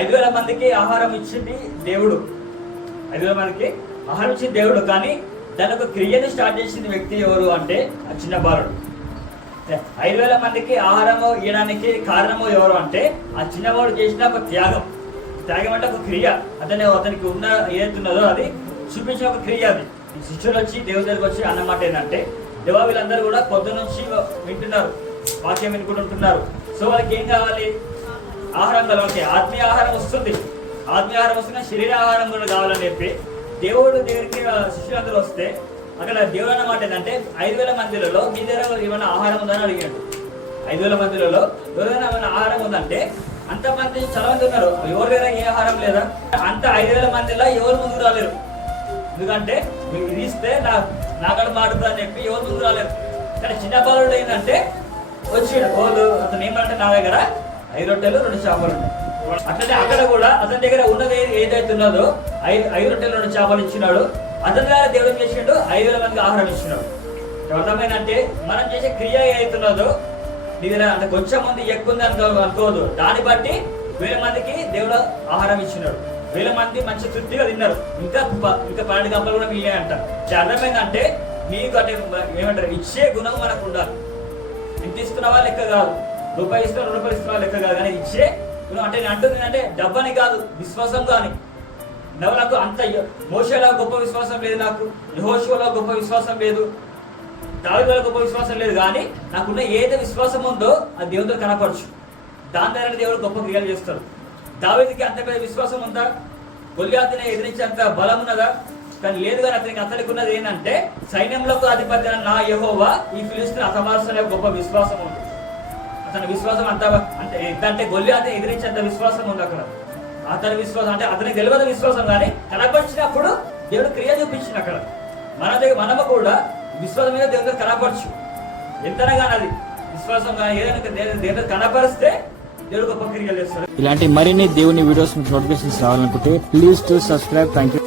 5,000 మందికి ఆహారం ఇచ్చింది దేవుడు. 5,000 మందికి ఆహారం ఇచ్చింది దేవుడు. కానీ దాని ఒక క్రియను స్టార్ట్ చేసిన వ్యక్తి ఎవరు అంటే ఆ చిన్న బాలుడు. 5,000 మందికి ఆహారము ఇవ్వడానికి కారణము ఎవరు అంటే ఆ చిన్నవాడు చేసిన ఒక త్యాగం. త్యాగం అంటే ఒక క్రియ. అతనికి ఉన్న ఏదైతున్నదో అది చూపించిన ఒక క్రియ. అది శిష్యులు వచ్చి దేవుడి దగ్గరికి వచ్చి అన్నమాట ఏంటంటే, దేవా వీళ్ళందరూ కూడా పొద్దు నుంచి వింటున్నారు, వాక్యం వినుకుంటుంటున్నారు. సో వాళ్ళకి ఏం కావాలి? ఆహారం కావాలి. ఆత్మీయ ఆహారం వస్తుంది, ఆత్మీయ ఆహారం వస్తున్న శరీర ఆహారం కూడా కావాలని చెప్పి దేవుడు దగ్గరికి శిష్యులందరూ వస్తే అక్కడ దేవుడు అన్నమాట ఏంటంటే 5,000 మందిలో మీ దగ్గర ఏమైనా ఆహారం ఉందని అడిగాడు. 5,000 మందిలో ఎవరైనా ఏమైనా ఆహారం ఉందంటే అంతమంది చాలా మంది ఉన్నారు, ఎవరి దగ్గర ఏ ఆహారం లేదా? అంత 5,000 మందిలో ఎవరు ముందుకు రాలేరు. ఎందుకంటే మీకు ఇది ఇస్తే నాకడ మాడుతుంది అని చెప్పి ఎవరు ముందుకు రాలేరు. కానీ చిన్న బాలుడు ఏంటంటే వచ్చాడు. వాళ్ళు అతను ఏమంటే నా దగ్గర 5 రొట్టెలు 2 చేపలు ఉన్నాయి. అట్లనే అక్కడ కూడా అతని దగ్గర ఉన్నది ఏదైతే ఉన్నదో 5 రొట్టెలు 2 చేపలు ఇచ్చినాడు. అతని ద్వారా దేవుడు చేసిండు 5,000 మందికి ఆహారం ఇచ్చినాడు. అర్థమైందంటే మనం చేసే క్రియ ఏదైతున్నదో నీ దగ్గర అంటే కొంచెం మంది ఎక్కువ ఉంది అనుకోవద్దు. దాన్ని బట్టి 1,000 మందికి దేవుడు ఆహారం ఇచ్చినాడు. 1,000 మంది మంచి తృప్తిగా తిన్నారు. ఇంకా 12 గంపలు కూడా మిగిలినాయి అంట. అర్థమైందంటే నీకు అంటే ఏమంటారు, ఇచ్చే గుణం మనకు ఉండాలి. ఇంత ఇస్తున్నావా లెక్క కాదు, రూపాయి ఇస్తున్నా 2 రూపాయలు ఇస్తున్నావా లెక్క కాదు. కానీ ఇచ్చే గుణం అంటే నేను అంటుంది అంటే డబ్బని కాదు, విశ్వాసం. కానీ నాకు అంత మోషేలో గొప్ప విశ్వాసం లేదు, నాకు యెహోషువలో గొప్ప విశ్వాసం లేదు, దావీదులో గొప్ప విశ్వాసం లేదు. కానీ నాకున్న ఏదైతే విశ్వాసం ఉందో అది దేవుడితో కనపరచు. దాని ద్వారా దేవుడు గొప్ప క్రియలు చేస్తాడు. దావీదుకి అంత పెద్ద విశ్వాసం ఉందా? గొల్యాతుని ఎదిరించేంత బలం ఉన్నదా? కానీ లేదు. కానీ అతనికి ఉన్నది ఏంటంటే సైన్యంలోకి అధిపతి నా యెహోవా ఈ ఫిలిష్తీయులను హతమారుస్తున్న గొప్ప విశ్వాసం ఉంది. అతని విశ్వాసం అంటే గొల్యాతుని ఎదిరించేంత విశ్వాసం ఉంది అక్కడ. అతని విశ్వాసం అంటే అతనికి తెలియదు విశ్వాసం, కానీ కనపరిచినప్పుడు దేవుడు క్రియ చూపించింది అక్కడ. మనము కూడా విశ్వాసం మీద దేవుడు కనపరచు. ఎంతనగా అది విశ్వాసం కానీ ఏదైనా దేవుడు కనపరిస్తే దేవుడు గొప్ప క్రియలు చేస్తాడు. ఇలాంటి మరిన్ని దేవుని వీడియోస్ నోటిఫికేషన్స్ రావాలనుకుంటే please to subscribe. Thank you.